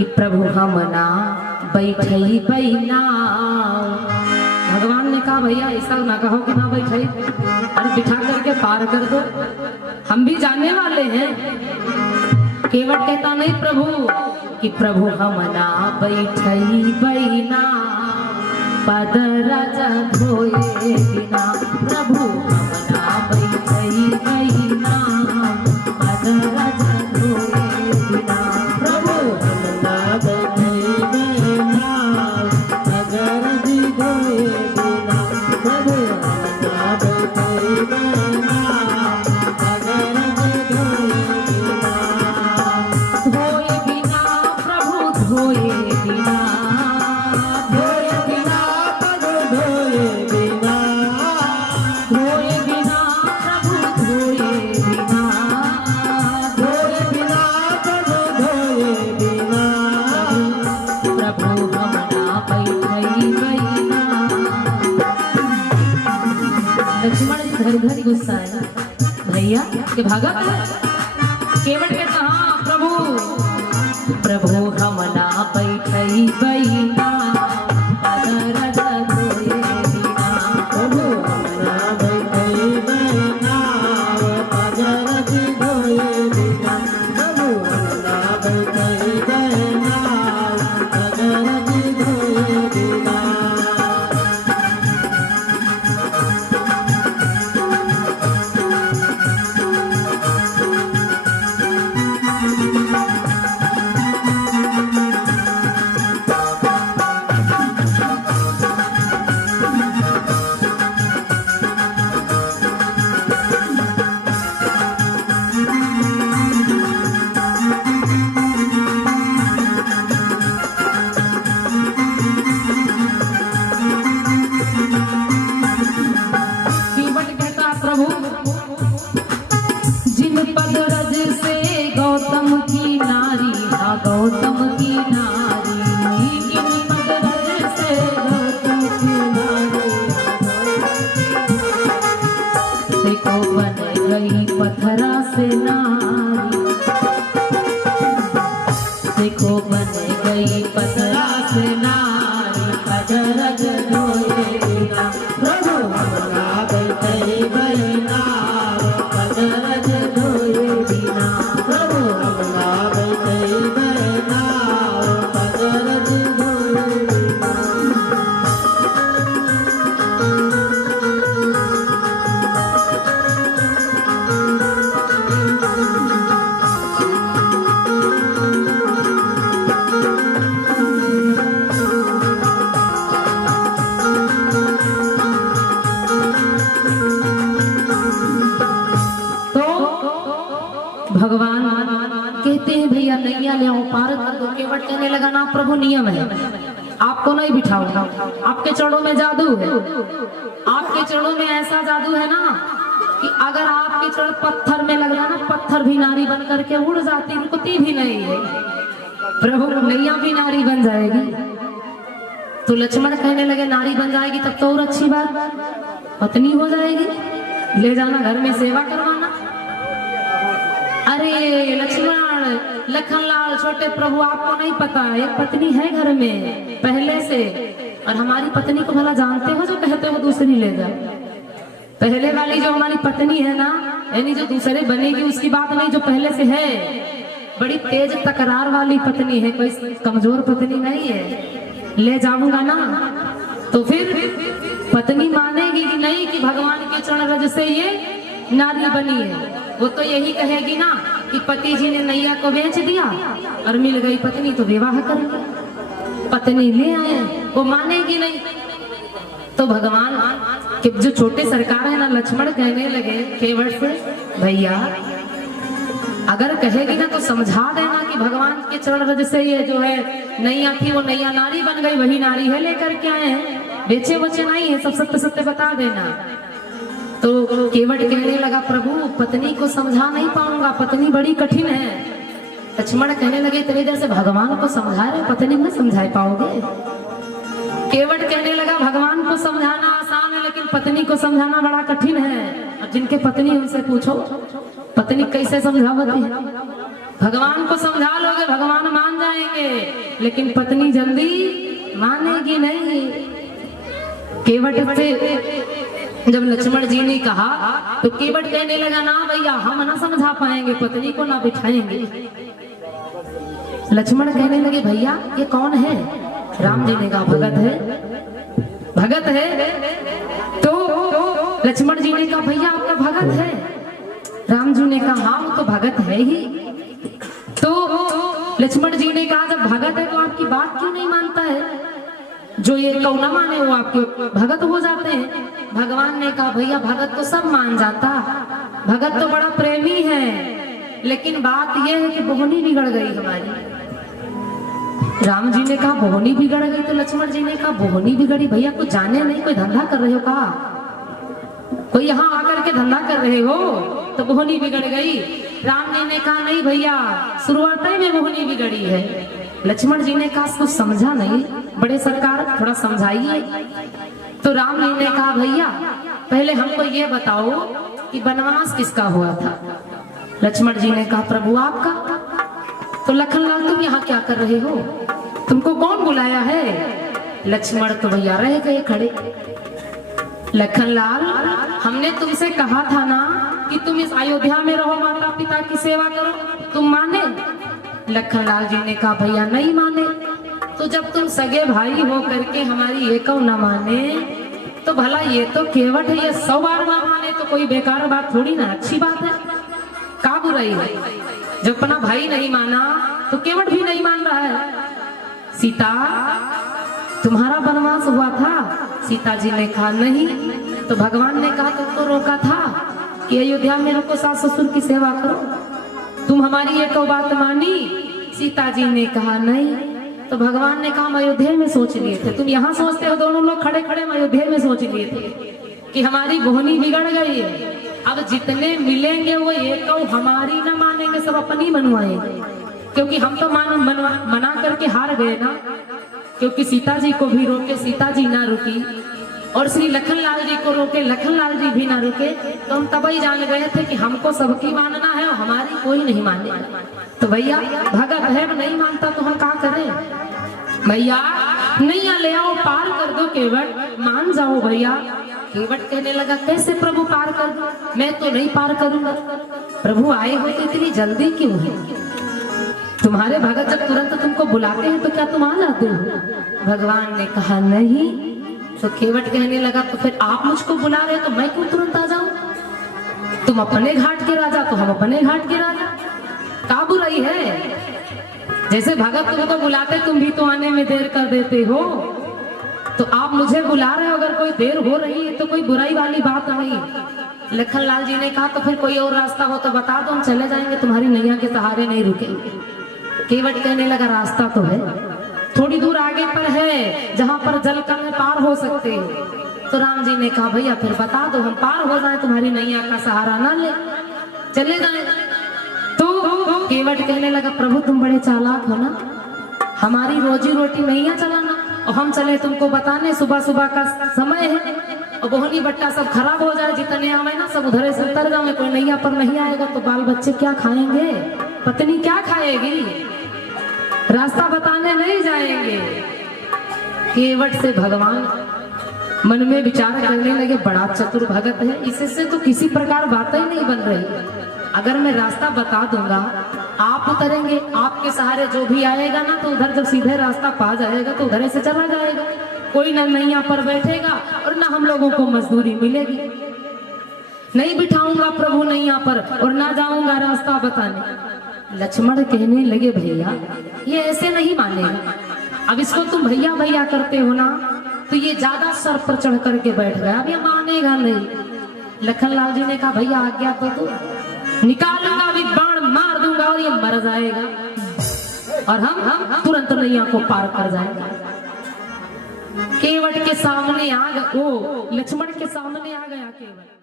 कि प्रभु हमना बैठई बैना। भगवान ने कहा भैया ऐसा ना कहो कि ना बैठई, अरे बिठा करके पार कर दो, हम भी जाने वाले हैं। केवट कहता नहीं प्रभु कि प्रभु हमना बैठई बैना, पदरज धोए बिना। प्रभु हमना बैठई बैना, पदरज धोए बिना। प्रभु हमना बैठई बैना, पदरज धोए बिना। प्रभु हमना बैठई बैना, पदरज धोए बिना। धोए बिना प्रभु धोए बिना, धोए बिना पद धोए बिना। धोए बिना प्रभु धोए बिना, धोए बिना पद धोए बिना। प्रभु हमना बैठई बैना। लक्ष्मण जी घर घर गुस्सा है भैया के भागा है। केवट के कहा प्रभु प्रभु हमना बैठई बैना, पदरज धोए बिना। प्रभु हमना बैठई बैना, पदरज धोए बिना। प्रभु हमना बैठई बैना, पदरज धोए बिना। केवट कहता प्रभु जिन पदरज से गौतम की नारी, हाँ गौतम की नारी। जिन पदरज से गौतम की नारी, देखो बन गई पत्थरा से नारी। देखो बन गई पत्थरा से नारी, पदरज धोए बिना। प्रभु हमना बैठई बैना, पदरज धोए बिना। प्रभु हमना बैठई बैना, पदरज धोए बिना। भगवान कहते हैं भैया नैया ले आओ पार कर दो। केवट कहने लगा ना प्रभु नियम है, आपको नहीं बिठाऊंगा, आपके चरणों में जादू है। आपके चरणों में ऐसा जादू है ना कि अगर आपके चरण पत्थर में लग जाए ना, पत्थर भी नारी बन करके उड़ जाती, रुकती भी नहीं है। प्रभु नैया भी नारी बन जाएगी। तो लक्ष्मण कहने लगे नारी बन जाएगी तब तो और अच्छी बात, पत्नी हो जाएगी, ले जाना घर में सेवा करवाना। अरे लक्ष्मण लखनलाल छोटे प्रभु आपको नहीं पता, एक पत्नी है घर में पहले से, और हमारी पत्नी को भला जानते हो जो कहते हो दूसरी ले जा। पहले वाली जो हमारी पत्नी है ना, यानी जो दूसरे बनेगी उसकी बात नहीं, जो पहले से है बड़ी तेज तकरार वाली पत्नी है, कोई कमजोर पत्नी नहीं है। ले जाऊंगा ना तो फिर पत्नी मानेगी कि नहीं कि भगवान के चरण रज से ये नारी बनी है। वो तो यही कहेगी ना कि पति जी ने नैया को बेच दिया और मिल गई पत्नी तो विवाह करेंगे, पत्नी ले आए, वो मानेगी नहीं। तो भगवान के जो छोटे सरकार है ना, लक्ष्मण कहने लगे केवट से भैया अगर कहेगी ना तो समझा देना कि भगवान के चरण रज से ये जो है नैया थी वो नैया नारी बन गई, वही नारी है लेकर के आए हैं, बेचे बचे नहीं है, सब सत्य सत्य बता देना। तो केवट कहने लगा प्रभु पत्नी को समझा नहीं पाऊंगा, पत्नी बड़ी कठिन है। लक्ष्मण कहने लगे इतनी देर से भगवान को समझा रहे, पत्नी में समझा पाओगे? केवट कहने लगा भगवान को समझाना आसान है लेकिन पत्नी को समझाना बड़ा कठिन है। और जिनके पत्नी उनसे पूछो पत्नी कैसे समझावती है। भगवान को समझा लोगे भगवान मान जाएंगे, लेकिन पत्नी जल्दी मानेगी नहीं। केवट से जब लक्ष्मण जी ने कहा तो केवट कहने लगा ना भैया हम ना समझा पाएंगे, पत्नी को ना बिठाएंगे। लक्ष्मण कहने लगे भैया ये कौन है? राम जी ने कहा भगत है, भगत है। तो लक्ष्मण जी ने कहा भैया आपका भगत है? राम जी ने कहा हाँ वो तो भगत है ही। तो लक्ष्मण जी ने कहा जब भगत है तो आपकी बात क्यों नहीं मानता है? जो ये कौ न माने वो आपके भगत हो जाते हैं। भगवान ने कहा भैया भगत तो सब मान जाता, भगत तो बड़ा प्रेमी है, लेकिन बात यह है कि बोहनी बिगड़ गई हमारी। राम जी ने कहा बोहनी बिगड़ गई, तो लक्ष्मण जी ने कहा बोहनी बिगड़ी भैया कुछ जाने नहीं, कोई धंधा कर रहे हो कहा, कोई यहाँ आकर के धंधा कर रहे हो तो बोहनी बिगड़ गई। राम जी ने कहा नहीं भैया शुरुआत में बोहनी बिगड़ी है। लक्ष्मण जी ने कहा कुछ समझा नहीं, बड़े सरकार थोड़ा समझाइए। तो राम जी ने कहा भैया पहले हमको ये बताओ कि वनवास किसका हुआ था? लक्ष्मण जी ने कहा प्रभु आपका। तो लखनलाल तुम यहाँ क्या कर रहे हो? तुमको कौन बुलाया है? लक्ष्मण तो भैया रह गए खड़े। लखनलाल हमने तुमसे कहा था ना कि तुम इस अयोध्या में रहो, माता पिता की सेवा करो, तुम माने? लखनलाल जी ने कहा भैया नहीं माने। तो जब तुम सगे भाई हो करके हमारी एक न माने तो भला ये तो केवट है, ये 100 बार ना माने तो कोई बेकार बात थोड़ी ना, अच्छी बात है, का बुराई है? जब अपना भाई नहीं माना तो केवट भी नहीं मान रहा है। सीता तुम्हारा वनवास हुआ था? सीता जी ने कहा नहीं। तो भगवान ने कहा तुमको रोका था कि अयोध्या में रुको, सास ससुर की सेवा करो, तुम हमारी एक बात मानी? सीता जी ने कहा नहीं। तो भगवान ने कहा हम अयोध्या में सोच लिए थे, तुम यहाँ सोचते हो, दोनों लोग खड़े खड़े हम अयोध्या में सोच लिए थे कि हमारी बोहनी बिगड़ गई है, अब जितने मिलेंगे वो एक हमारी ना मानेंगे, सब अपनी बनवाएंगे, क्योंकि हम तो मना करके हार गए ना, क्योंकि सीता जी को भी रोके सीता जी ना रुकी, और श्री लखनलाल जी को रोके लखनलाल जी भी ना रुके, तो हम तब ही जान गए थे कि हमको सबकी मानना है और हमारी कोई नहीं माने। तो भैया भगत है नहीं मानता तो हम क्या करें? भैया नैया ले आओ पार कर दो, केवट मान जाओ भैया। केवट कहने लगा कैसे प्रभु पार कर दो, मैं तो नहीं पार करूंगा। प्रभु आए हो तो इतनी जल्दी क्यों है? तुम्हारे भगत जब तुरंत तुमको बुलाते हैं तो क्या तुम आ जाते हो? भगवान ने कहा नहीं। तो केवट कहने लगा तो फिर आप मुझको बुला रहे तो मैं क्यों तुरंत आ जाऊं? तुम अपने घाट के राजा तो हम अपने घाट के राजा, का बुराई है? जैसे भगत तुमको बुलाते तुम भी तो आने में देर कर देते हो, तो आप मुझे बुला रहे हो, अगर कोई देर हो रही है तो कोई बुराई वाली बात नहीं। लखनलाल जी ने कहा तो फिर कोई और रास्ता हो तो बता दो, हम चले जाएंगे, तुम्हारी नैया के सहारे नहीं रुकेंगे। केवट कहने लगा रास्ता तो है, थोड़ी दूर आगे पर है जहां पर जल कर में पार हो सकते हो। तो राम जी ने कहा भैया फिर बता दो, हम पार हो जाए, तुम्हारी नैया का सहारा ना ले, चले जाए। तो केवट कहने लगा प्रभु तुम बड़े चालाक हो ना, हमारी रोजी रोटी नैया चलाना और हम चले तुमको बताने, सुबह सुबह का समय है और बोहनी बट्टा सब खराब हो जाए, जितने आवे ना सब उधर से उतर जाए, कोई नैया पर नहीं आएगा तो बाल बच्चे क्या खाएंगे, पत्नी क्या खाएगी, रास्ता बताने नहीं जाएंगे। केवट से भगवान मन में विचार करने लगे बड़ा चतुर भगत है, इससे तो किसी प्रकार बातें ही नहीं बन रही। अगर मैं रास्ता बता दूंगा आप उतरेंगे, आपके सहारे जो भी आएगा ना तो उधर जब सीधे रास्ता पा जाएगा तो उधर से चला जाएगा, कोई ना नैया पर बैठेगा और ना हम लोगों को मजदूरी मिलेगी। नहीं बिठाऊंगा प्रभु नैया पर और ना जाऊंगा रास्ता बताने। लक्ष्मण कहने लगे भैया ये ऐसे नहीं मानेगा, अब इसको तुम भैया भैया करते हो ना तो ये ज्यादा सर पर चढ़ करके बैठ गया, अब ये मानेगा नहीं। लखनलाल जी ने कहा भैया आज्ञा तो दो, निकालूंगा अभी बाण मार दूंगा और ये मर जाएगा और हम तुरंत नैया को पार कर जाएंगे। केवट के सामने आ गया, वो लक्ष्मण के सामने आ गया केवट।